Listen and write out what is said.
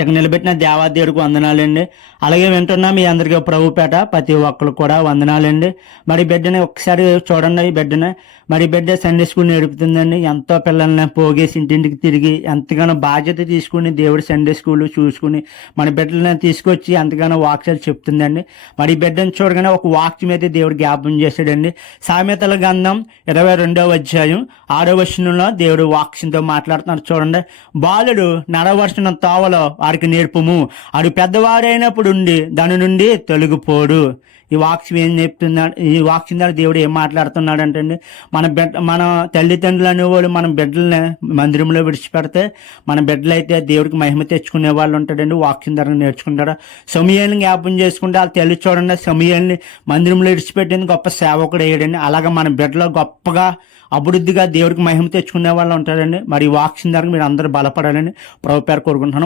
ఇక నిలబెట్టిన దేవాదేవుడికి వందనాలండి. అలాగే వింటున్నా మీ అందరికీ ప్రభుపేట ప్రతి ఒక్కరు కూడా వందనాలండి. మరి బిడ్డని ఒకసారి చూడండి. ఈ బిడ్డని మరి బిడ్డ సండే స్కూల్ నడుపుతుందండి. ఎంతో పిల్లల్ని పోగేసి ఇంటింటికి తిరిగి ఎంతగానో బాధ్యత తీసుకుని దేవుడి సండే స్కూల్ చూసుకుని మన బిడ్డలని తీసుకొచ్చి ఎంతగానో వాక్యాలు చెప్తుందండి. మరి ఈ బిడ్డను చూడగానే ఒక వాక్యం అయితే దేవుడు జ్ఞాపం చేశాడండి. సామెతల గ్రంథం 22వ అధ్యాయం 6వ వచనంలో దేవుడు వాక్యంతో మాట్లాడుతున్నారు. చూడండి, బాలుడు నడవలసిన తోవలో వారికి నేర్పుము, ఆడు పెద్దవాడైనప్పుడు దాని నుండి తొలగిపోడు. ఈ వాక్యం ఏం చెప్తున్నాడు? ఈ వాక్యం ద్వారా దేవుడు ఏం మాట్లాడుతున్నాడు అంటే, మన తల్లిదండ్రులు అనేవాళ్ళు మన బిడ్డల్ని మందిరంలో విడిచిపెడితే మన బిడ్డలు అయితే దేవుడికి మహిమ తెచ్చుకునే వాళ్ళు ఉంటాడండి. వాక్యం ద్వారా నేర్చుకుంటాడు. సమయాన్ని జ్ఞాపం చేసుకుంటే వాళ్ళ తల్లి చూడండి, సమయాన్ని మందిరంలో విడిచిపెట్టేందుకు గొప్ప సేవకుడు అయ్యాడండి. అలాగా మన బిడ్డలో గొప్పగా అభివృద్ధిగా దేవుడికి మహిమ తెచ్చుకునే వాళ్ళు ఉంటారండి. మరి ఈ వాక్యం ద్వారా మీరు అందరూ బలపడాలని ప్రభువు పేరు కోరుకుంటున్నాను.